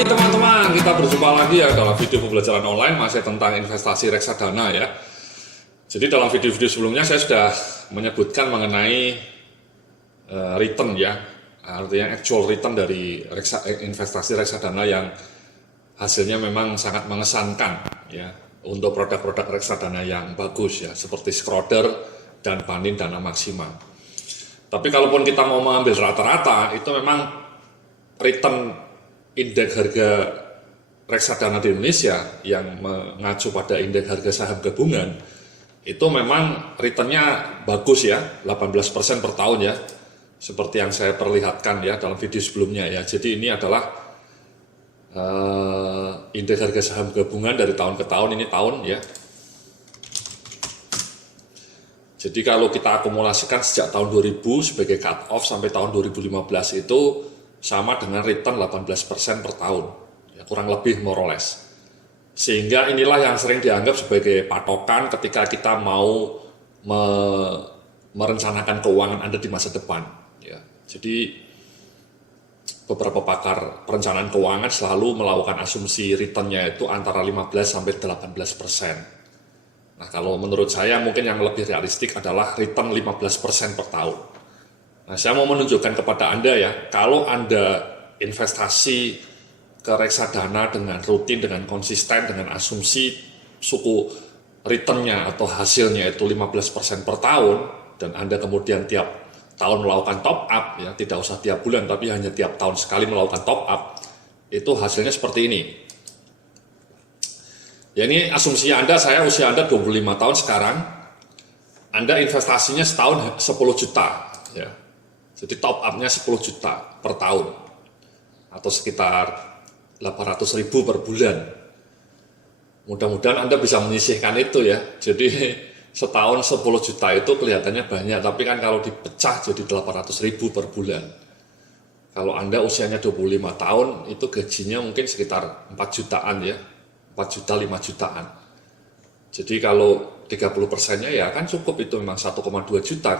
pagi teman-teman, kita berjumpa lagi ya dalam video pembelajaran online masih tentang investasi reksadana ya. Jadi dalam video-video sebelumnya saya sudah menyebutkan mengenai return ya, artinya actual return dari investasi reksadana yang hasilnya memang sangat mengesankan ya untuk produk-produk reksadana yang bagus ya, seperti Schroder dan Panin Dana Maksimal. Tapi kalaupun kita mau mengambil rata-rata, itu memang return indeks harga reksadana di Indonesia yang mengacu pada indeks harga saham gabungan itu memang returnnya bagus ya, 18% per tahun ya, seperti yang saya perlihatkan ya dalam video sebelumnya ya. Jadi ini adalah indeks harga saham gabungan dari tahun ke tahun, ini tahun ya. Jadi kalau kita akumulasikan sejak tahun 2000 sebagai cut off sampai tahun 2015 itu sama dengan return 18% per tahun, ya, kurang lebih more or less. Sehingga inilah yang sering dianggap sebagai patokan ketika kita mau merencanakan keuangan Anda di masa depan. Ya. Jadi beberapa pakar perencanaan keuangan selalu melakukan asumsi returnnya itu antara 15-18%. Nah kalau menurut saya mungkin yang lebih realistik adalah return 15% per tahun. Nah, saya mau menunjukkan kepada Anda ya, kalau Anda investasi ke reksadana dengan rutin, dengan konsisten, dengan asumsi suku returnnya atau hasilnya itu 15% per tahun, dan Anda kemudian tiap tahun melakukan top up, ya tidak usah tiap bulan, tapi hanya tiap tahun sekali melakukan top up, itu hasilnya seperti ini. Ya ini asumsinya Anda, usia Anda 25 tahun sekarang, Anda investasinya setahun 10 juta, ya. Jadi top up-nya 10 juta per tahun atau sekitar 800.000 per bulan. Mudah-mudahan Anda bisa menyisihkan itu ya. Jadi setahun 10 juta itu kelihatannya banyak, tapi kan kalau dipecah jadi 800.000 per bulan. Kalau Anda usianya 25 tahun itu gajinya mungkin sekitar 4 jutaan ya. 4 juta, 5 jutaan. Jadi kalau 30%-nya ya kan cukup, itu memang 1,2 juta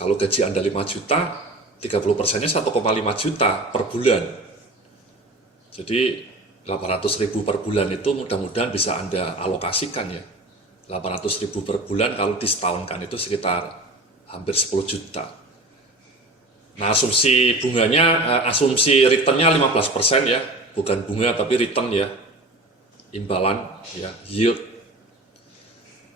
kalau gaji Anda 5 juta, 30%-nya 1,5 juta per bulan. Jadi 800.000 per bulan itu mudah-mudahan bisa Anda alokasikan ya. 800.000 per bulan kalau disetahunkan itu sekitar hampir 10 juta. Nah asumsi bunganya, asumsi returnnya 15% ya. Bukan bunga tapi return ya. Imbalan ya, yield.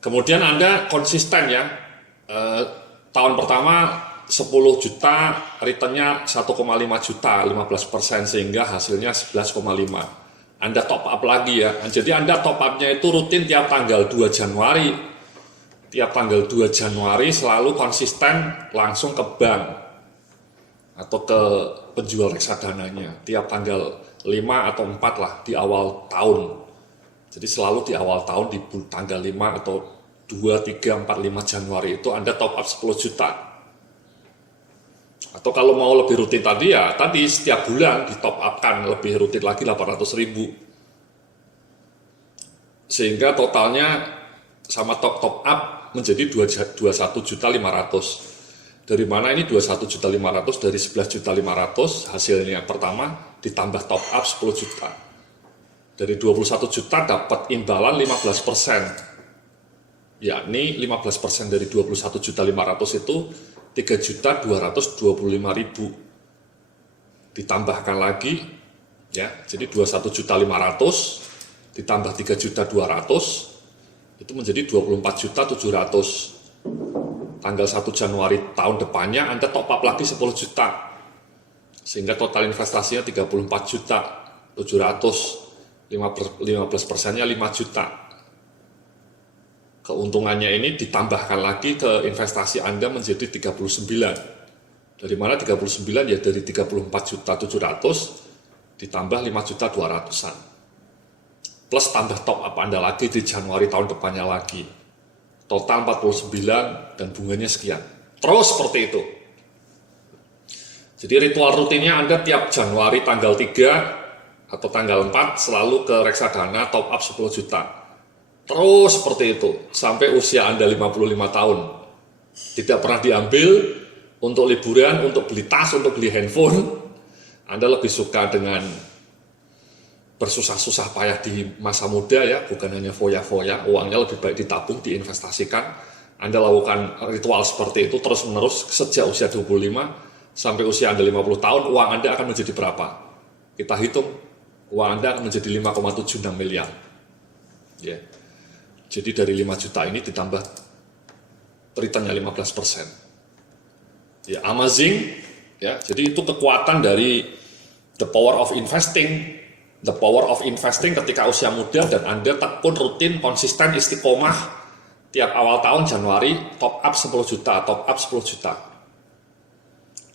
Kemudian Anda konsisten ya. Tahun pertama 10 juta, returnnya 1,5 juta, 15%, sehingga hasilnya 11,5. Anda top up lagi ya, jadi Anda top up-nya itu rutin tiap tanggal 2 Januari. Tiap tanggal 2 Januari selalu konsisten langsung ke bank atau ke penjual reksadananya. Tiap tanggal 5 atau 4 lah di awal tahun. Jadi selalu di awal tahun di tanggal 5 atau 2, 3, 4, 5 Januari itu Anda top up 10 juta. Atau kalau mau lebih rutin tadi ya, tadi setiap bulan di top up kan lebih rutin lagi 800.000. Sehingga totalnya sama top up menjadi 21.500.000. Dari mana ini 21.500.000? Dari 11.500.000 hasilnya pertama ditambah top up 10 juta. Dari 21 juta dapat imbalan 15%. Yakni 15% dari 21.500.000 itu 3.225.000. Ditambahkan lagi ya, jadi 21.500.000 ditambah 3.200.000 itu menjadi 24.700.000. Tanggal 1 Januari tahun depannya Anda top up lagi 10 juta. Sehingga total investasinya 34.700.000. 15%-nya 5 juta. Keuntungannya ini ditambahkan lagi ke investasi Anda menjadi 39. Dari mana 39 ya, dari 34.700.000 ditambah 5.200.000-an. Plus tambah top up Anda lagi di Januari tahun depannya lagi. Total 49 dan bunganya sekian. Terus seperti itu. Jadi ritual rutinnya Anda tiap Januari tanggal 3 atau tanggal 4 selalu ke reksadana top up 10 juta. Terus seperti itu, sampai usia Anda 55 tahun. Tidak pernah diambil untuk liburan, untuk beli tas, untuk beli handphone, Anda lebih suka dengan bersusah-susah payah di masa muda ya, bukan hanya foya-foya, uangnya lebih baik ditabung, diinvestasikan. Anda lakukan ritual seperti itu terus-menerus sejak usia 25 sampai usia Anda 50 tahun, uang Anda akan menjadi berapa? Kita hitung, uang Anda akan menjadi 5,76 miliar. Ya. Jadi dari 5 juta ini ditambah returnnya 15%. Ya, amazing. Ya, jadi itu kekuatan dari the power of investing. The power of investing ketika usia muda dan Anda tekun, rutin, konsisten, istiqomah tiap awal tahun Januari top up 10 juta, top up 10 juta.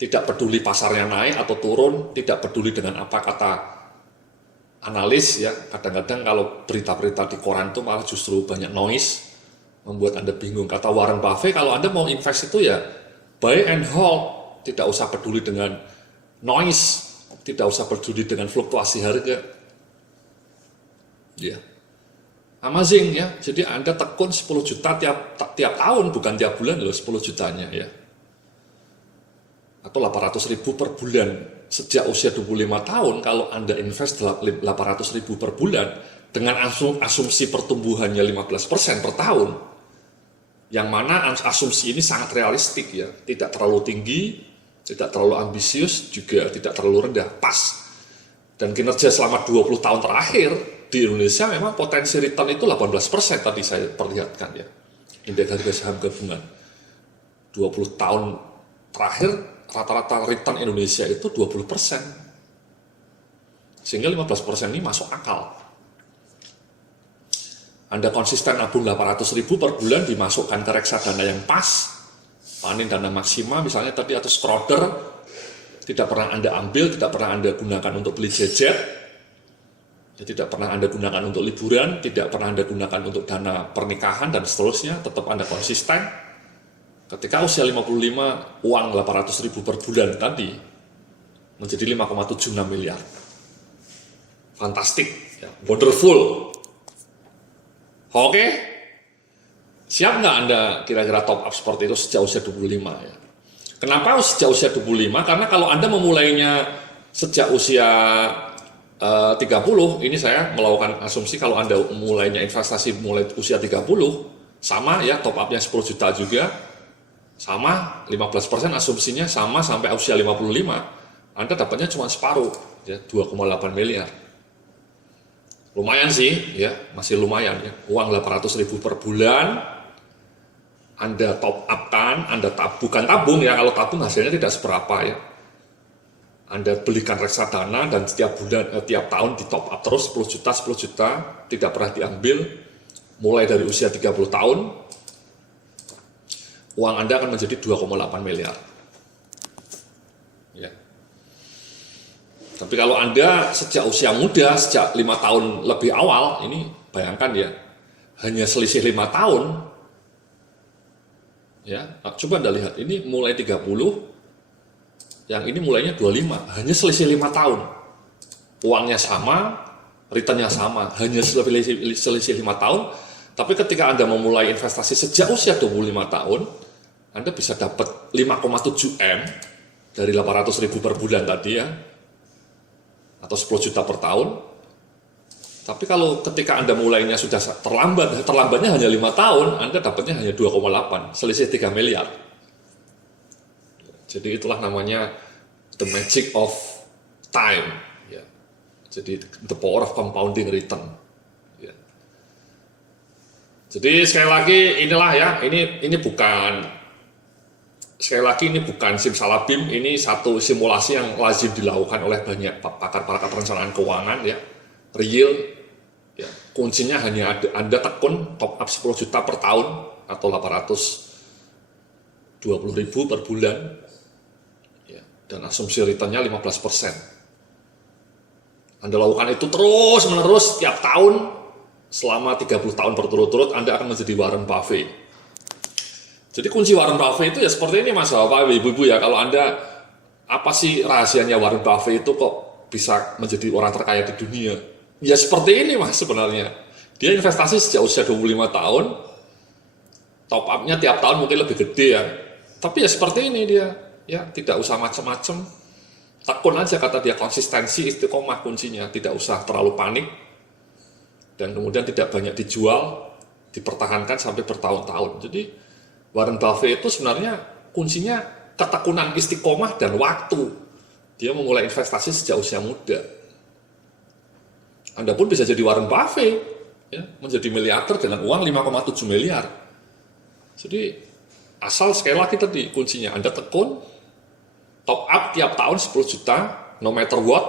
Tidak peduli pasarnya naik atau turun, tidak peduli dengan apa kata analis ya. Kadang-kadang kalau berita-berita di koran itu malah justru banyak noise, membuat Anda bingung. Kata Warren Buffett, kalau Anda mau invest itu ya buy and hold, tidak usah peduli dengan noise, tidak usah peduli dengan fluktuasi harga. Ya. Amazing ya. Jadi Anda tekun 10 juta tiap tahun, bukan tiap bulan loh 10 jutanya ya. Atau 800.000 per bulan sejak usia 25 tahun. Kalau Anda invest 800.000 per bulan dengan asumsi pertumbuhannya 15% per tahun, yang mana asumsi ini sangat realistik ya, tidak terlalu tinggi, tidak terlalu ambisius, juga tidak terlalu rendah, pas. Dan kinerja selama 20 tahun terakhir di Indonesia memang potensi return itu 18% tadi saya perlihatkan ya. Indeks harga saham gabungan 20 tahun terakhir rata-rata return Indonesia itu 20%. Sehingga 15% ini masuk akal. Anda konsisten nabung 800.000 per bulan, dimasukkan ke reksadana yang pas, panen dana maksimal misalnya tadi, atau schroder, tidak pernah Anda ambil, tidak pernah Anda gunakan untuk beli jajet, tidak pernah Anda gunakan untuk liburan, tidak pernah Anda gunakan untuk dana pernikahan dan seterusnya, tetap Anda konsisten. Ketika usia 55, uang 800.000 per bulan tadi menjadi 5,76 miliar. Fantastik, ya, wonderful. Oke, siap nggak Anda kira-kira top up seperti itu sejak usia 25 ya? Kenapa sejak usia 25? Karena kalau Anda memulainya sejak usia 30, ini saya melakukan asumsi kalau Anda mulainya investasi mulai usia 30, sama ya, top upnya 10 juta juga, sama 15% asumsinya sama sampai usia 55, Anda dapatnya cuma separuh, ya 2,8 miliar. Lumayan sih, ya masih lumayan ya, uang 800.000 per bulan, Anda top up kan, Anda bukan tabung ya, kalau tabung hasilnya tidak seberapa ya. Anda belikan reksadana dan setiap bulan, tiap tahun di top up terus 10 juta, 10 juta, tidak pernah diambil, mulai dari usia 30 tahun, uang Anda akan menjadi 2,8 miliar. Ya. Tapi kalau Anda sejak usia muda, sejak 5 tahun lebih awal, ini bayangkan ya, hanya selisih 5 tahun, ya, coba Anda lihat, ini mulai 30, yang ini mulainya 25, hanya selisih 5 tahun. Uangnya sama, returnnya sama, hanya selisih 5 tahun, tapi ketika Anda memulai investasi sejak usia 25 tahun, Anda bisa dapat 5,7 M dari 800.000 per bulan tadi ya, atau 10 juta per tahun. Tapi kalau ketika Anda mulainya sudah terlambatnya hanya 5 tahun, Anda dapatnya hanya 2,8, selisih 3 miliar. Jadi itulah namanya the magic of time. Ya. Jadi the power of compounding return. Ya. Jadi sekali lagi inilah ya, ini bukan, sekali lagi ini bukan simsalabim, ini satu simulasi yang lazim dilakukan oleh banyak pakar-pakar perencanaan keuangan ya, real. Ya. Kuncinya hanya Anda tekun top up 10 juta per tahun atau 820.000 per bulan. Dan asumsi returnnya 15%. Anda lakukan itu terus-menerus setiap tahun, selama 30 tahun berturut-turut, Anda akan menjadi Warren Buffett. Jadi kunci Warren Buffett itu ya seperti ini Mas Bapak, Ibu-ibu ya, kalau Anda, apa sih rahasianya Warren Buffett itu kok bisa menjadi orang terkaya di dunia? Ya seperti ini Mas sebenarnya. Dia investasi sejak usia 25 tahun, top up-nya tiap tahun mungkin lebih gede ya. Tapi ya seperti ini dia. Ya, tidak usah macam-macam, Tekun aja kata dia, konsistensi istiqomah kuncinya, tidak usah terlalu panik, dan kemudian tidak banyak dijual, dipertahankan sampai bertahun-tahun. Jadi Warren Buffett itu sebenarnya kuncinya ketekunan istiqomah dan waktu. Dia memulai investasi sejak usia muda. Anda pun bisa jadi Warren Buffett, ya, menjadi miliarder dengan uang 5,7 miliar. Jadi asal sekali lagi tadi kuncinya Anda tekun, top up tiap tahun 10 juta, no matter what,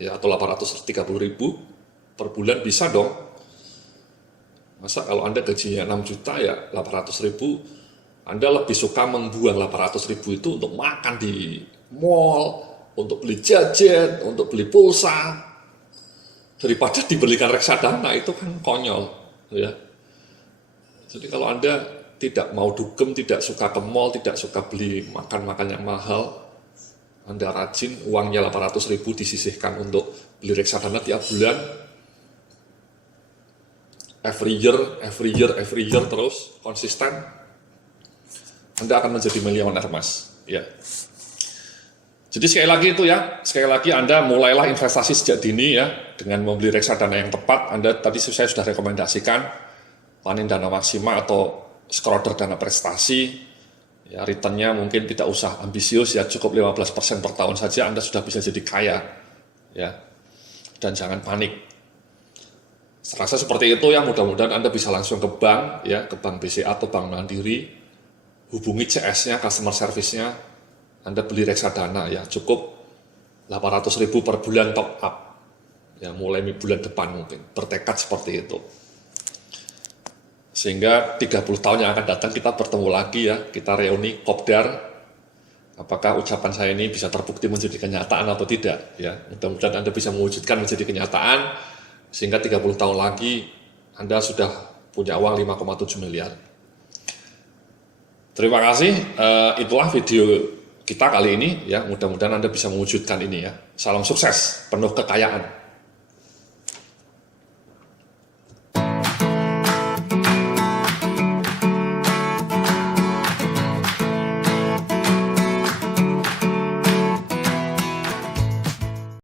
ya, atau 830.000 per bulan bisa dong. Masa kalau Anda gajinya 6 juta ya 800.000, Anda lebih suka membuang 800.000 itu untuk makan di mall, untuk beli jajan, untuk beli pulsa, daripada dibelikan reksadana. Itu kan konyol, ya. Jadi kalau Anda tidak mau dugem, tidak suka ke mall, tidak suka beli makan-makan yang mahal, Anda rajin, uangnya 800.000 disisihkan untuk beli reksadana tiap bulan, every year terus, konsisten, Anda akan menjadi miliuner, Mas. Ya. Jadi sekali lagi itu ya, sekali lagi Anda mulailah investasi sejak dini ya, dengan membeli reksadana yang tepat. Anda tadi saya sudah rekomendasikan panen dana maksimal atau schroder dana prestasi. Ya, returnnya mungkin tidak usah ambisius ya, cukup 15% per tahun saja Anda sudah bisa jadi kaya. Ya. Dan jangan panik. Serasa seperti itu ya, mudah-mudahan Anda bisa langsung ke bank ya, ke bank BCA atau bank Mandiri, hubungi CS-nya, customer service-nya, Anda beli reksadana ya, cukup 800.000 per bulan top up. Ya, mulai bulan depan mungkin, bertekad seperti itu. Sehingga 30 tahun yang akan datang kita bertemu lagi ya, kita reuni kopdar, apakah ucapan saya ini bisa terbukti menjadi kenyataan atau tidak ya. Mudah-mudahan Anda bisa mewujudkan menjadi kenyataan, sehingga 30 tahun lagi Anda sudah punya uang 5,7 miliar. Terima kasih, itulah video kita kali ini ya, mudah-mudahan Anda bisa mewujudkan ini ya. Salam sukses, penuh kekayaan.